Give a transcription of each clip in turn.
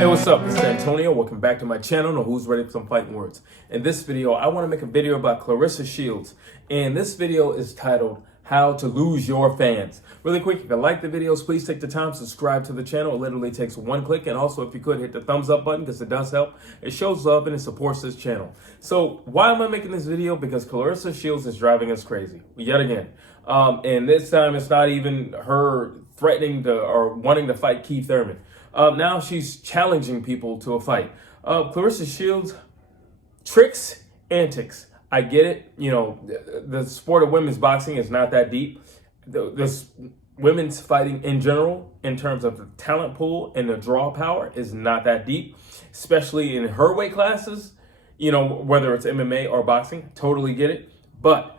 Hey, what's up? It's Antonio. Welcome back to my channel on Who's Ready for Some Fighting Words. In this video, I want to make a video about Claressa Shields. And this video is titled, How to Lose Your Fans. Really quick, if you like the videos, please take the time to subscribe to the channel. It literally takes one click. And also, if you could, hit the thumbs up button because it does help. It shows love and it supports this channel. So why am I making this video? Because Claressa Shields is driving us crazy yet again. And this time, it's not even her threatening to or wanting to fight Keith Thurman. Now she's challenging people to a fight. Claressa Shields, tricks, antics. I get it. You know, the sport of women's boxing is not that deep. This women's fighting in general, in terms of the talent pool and the draw power, is not that deep, especially in her weight classes. You know, whether it's MMA or boxing, totally get it. But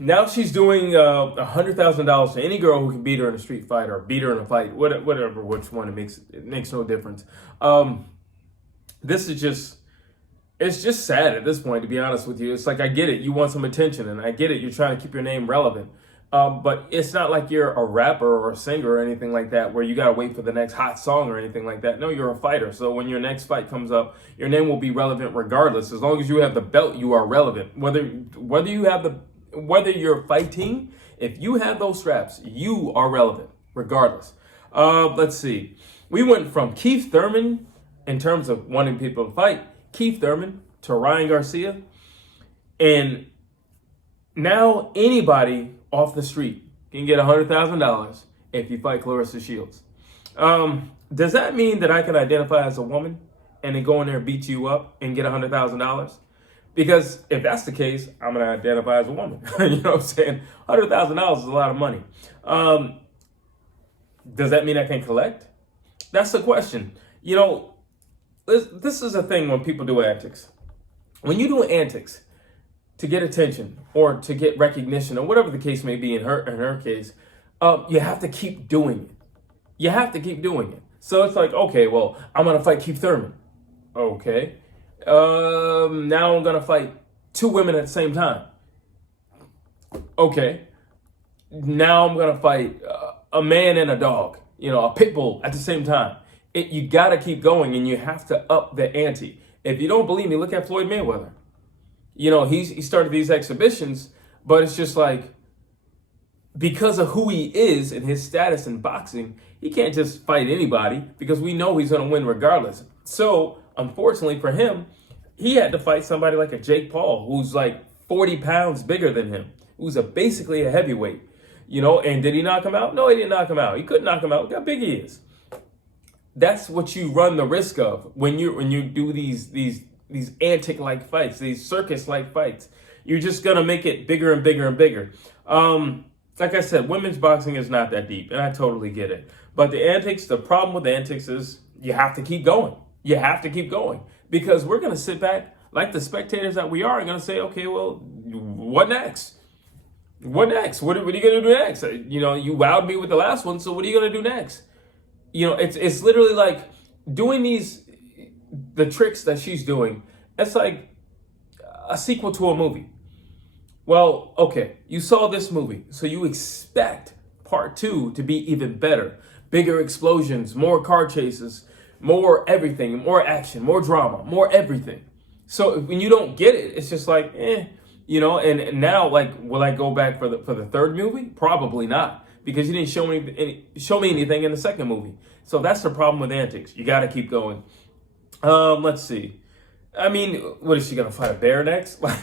now she's doing $100,000 to any girl who can beat her in a street fight or beat her in a fight, whatever, which one, it makes no difference. This is just, it's just sad at this point, to be honest with you. It's like, I get it, you want some attention, and I get it, you're trying to keep your name relevant. But it's not like you're a rapper or a singer or anything like that, where you got to wait for the next hot song or anything like that. No, you're a fighter. So when your next fight comes up, your name will be relevant regardless. As long as you have the belt, you are relevant. Whether you're fighting, if you have those straps, you are relevant regardless. Let's see. We went from Keith Thurman, in terms of wanting people to fight, Keith Thurman to Ryan Garcia. And now anybody off the street can get $100,000 if you fight Claressa Shields. Does that mean that I can identify as a woman and then go in there and beat you up and get $100,000? Because if that's the case, I'm going to identify as a woman. You know what I'm saying? $100,000 is a lot of money. Does that mean I can collect? That's the question. You know, this is a thing when people do antics. When you do antics to get attention or to get recognition or whatever the case may be in her case, you have to keep doing it. You have to keep doing it. So it's like, okay, well, I'm going to fight Keith Thurman. Okay. Now I'm gonna fight two women at the same time. Okay. Now I'm gonna fight a man and a dog, you know, a pit bull at the same time. You gotta keep going, and you have to up the ante. If you don't believe me, look at Floyd Mayweather. You know, he started these exhibitions, but it's just like, because of who he is and his status in boxing, he can't just fight anybody because we know he's gonna win regardless. So unfortunately for him, he had to fight somebody like a Jake Paul, who's like 40 pounds bigger than him, who's basically a heavyweight, you know. And did he knock him out? No, he didn't knock him out. He couldn't knock him out. Look how big he is. That's what you run the risk of when you do these antic-like fights, these circus-like fights. You're just gonna make it bigger and bigger and bigger. Like I said, women's boxing is not that deep, and I totally get it. But the problem with antics is you have to keep going. You have to keep going, because we're going to sit back like the spectators that we are and going to say, okay, well, what next? What next? What are you going to do next? You know, you wowed me with the last one, so what are you going to do next? You know, it's literally like doing the tricks that she's doing. It's like a sequel to a movie. Well, okay, you saw this movie, so you expect part 2 to be even better. Bigger explosions, more car chases, more everything, more action, more drama, more everything. So when you don't get it, it's just like, you know. And now, like, will I go back for the third movie? Probably not, because you didn't show me anything in the second movie. So that's the problem with antics. You got to keep going. Let's see. I mean, what is she gonna fight, a bear next? Like,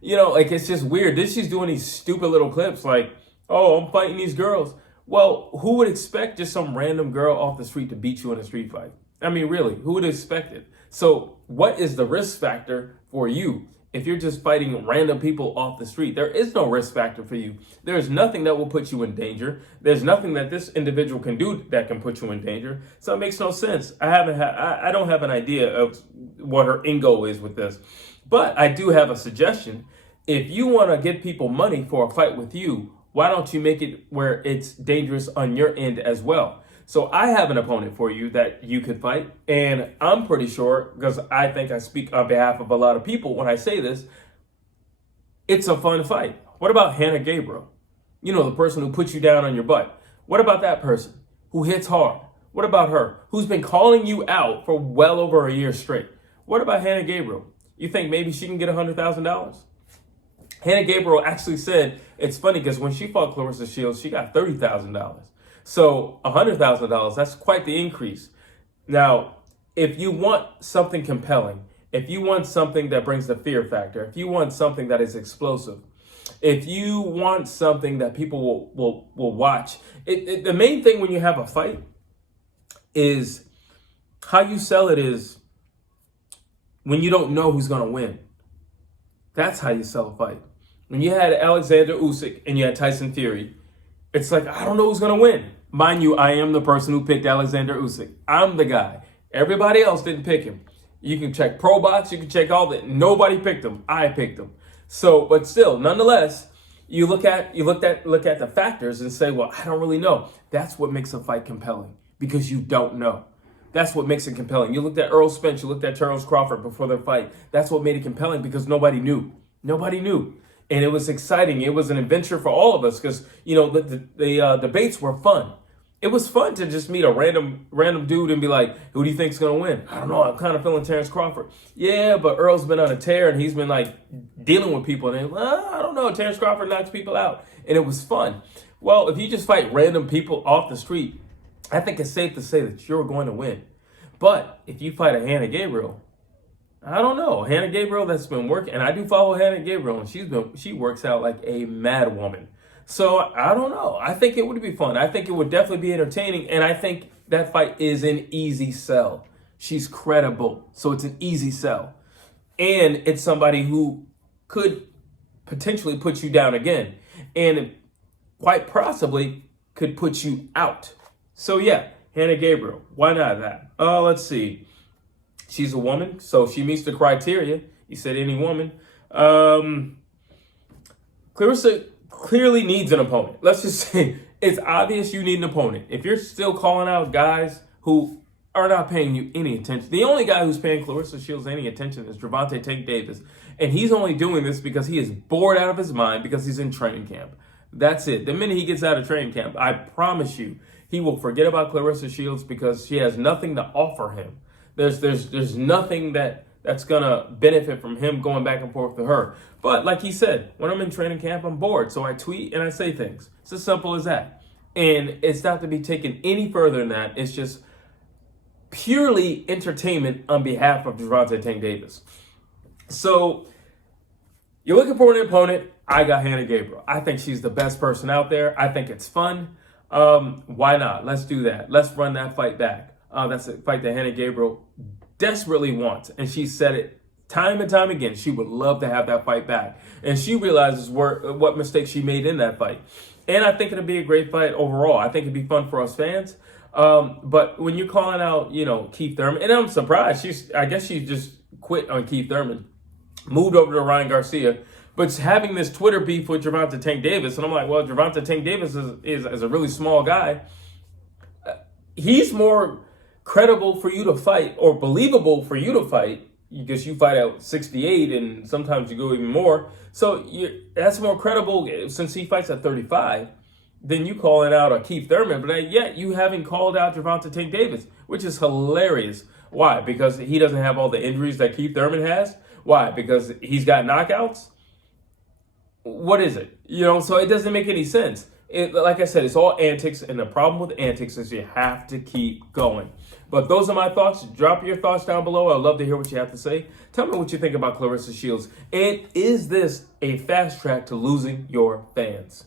you know, like, it's just weird. Then she's doing these stupid little clips like, oh, I'm fighting these girls. Well, who would expect just some random girl off the street to beat you in a street fight? I mean, really, who would expect it? So what is the risk factor for you if you're just fighting random people off the street? There is no risk factor for you. There's nothing that will put you in danger. There's nothing that this individual can do that can put you in danger. So it makes no sense. I don't have an idea of what her end goal is with this. But I do have a suggestion. If you want to get people money for a fight with you, why don't you make it where it's dangerous on your end as well? So I have an opponent for you that you could fight, and I'm pretty sure, because I think I speak on behalf of a lot of people when I say this, it's a fun fight. What about Hanna Gabriels? You know, the person who puts you down on your butt. What about that person who hits hard? What about her, who's been calling you out for well over a year straight? What about Hanna Gabriel? You think maybe she can get $100,000? Hanna Gabriel actually said, it's funny because when she fought Claressa Shields, she got $30,000. So $100,000, that's quite the increase. Now, if you want something compelling, if you want something that brings the fear factor, if you want something that is explosive, if you want something that people will watch, the main thing when you have a fight is how you sell it is when you don't know who's going to win. That's how you sell a fight. When you had Alexander Usyk and you had Tyson Fury, it's like, I don't know who's going to win. Mind you, I am the person who picked Alexander Usyk. I'm the guy. Everybody else didn't pick him. You can check ProBox, you can check all that. Nobody picked him. I picked him. So, but still, nonetheless, you look at the factors and say, well, I don't really know. That's what makes a fight compelling, because you don't know. That's what makes it compelling. You looked at Earl Spence, you looked at Charles Crawford before their fight. That's what made it compelling, because nobody knew. Nobody knew. And it was exciting. It was an adventure for all of us, because, you know, the debates were fun. It was fun to just meet a random dude and be like, who do you think's going to win? I don't know. I'm kind of feeling Terrence Crawford. Yeah, but Earl's been on a tear and he's been like dealing with people. And well, I don't know. Terrence Crawford knocks people out. And it was fun. Well, if you just fight random people off the street, I think it's safe to say that you're going to win. But if you fight a Hanna Gabriel, I don't know. Hanna Gabriel, that's been working. And I do follow Hanna Gabriel, and she works out like a mad woman. So I don't know. I think it would be fun. I think it would definitely be entertaining. And I think that fight is an easy sell. She's credible. So it's an easy sell. And it's somebody who could potentially put you down again. And quite possibly could put you out. So yeah, Hanna Gabriel. Why not that? Let's see. She's a woman, so she meets the criteria. You said any woman. Claressa clearly needs an opponent. Let's just say it's obvious you need an opponent. If you're still calling out guys who are not paying you any attention, the only guy who's paying Claressa Shields any attention is Gervonta Tank Davis. And he's only doing this because he is bored out of his mind because he's in training camp. That's it. The minute he gets out of training camp, I promise you, he will forget about Claressa Shields because she has nothing to offer him. There's nothing that's going to benefit from him going back and forth to her. But like he said, when I'm in training camp, I'm bored. So I tweet and I say things. It's as simple as that. And it's not to be taken any further than that. It's just purely entertainment on behalf of Gervonta Tank Davis. So you're looking for an opponent. I got Hanna Gabriel. I think she's the best person out there. I think it's fun. Why not? Let's do that. Let's run that fight back. That's a fight that Hanna Gabriel desperately wants. And she said it time and time again. She would love to have that fight back. And she realizes what mistakes she made in that fight. And I think it'll be a great fight overall. I think it'd be fun for us fans. But when you're calling out, Keith Thurman, and I'm surprised. I guess she just quit on Keith Thurman, moved over to Ryan Garcia, but having this Twitter beef with Gervonta Tank Davis. And I'm like, well, Gervonta Tank Davis is a really small guy. He's more credible for you to fight, or believable for you to fight, because you fight at 68 and sometimes you go even more. So that's more credible since he fights at 35 than you calling out a Keith Thurman. But yet you haven't called out Gervonta Tank Davis, which is hilarious. Why? Because he doesn't have all the injuries that Keith Thurman has? Why? Because he's got knockouts? What is it? So it doesn't make any sense. Like I said, it's all antics, and the problem with antics is you have to keep going. But those are my thoughts. Drop your thoughts down below. I'd love to hear what you have to say. Tell me what you think about Claressa Shields. And is this a fast track to losing your fans?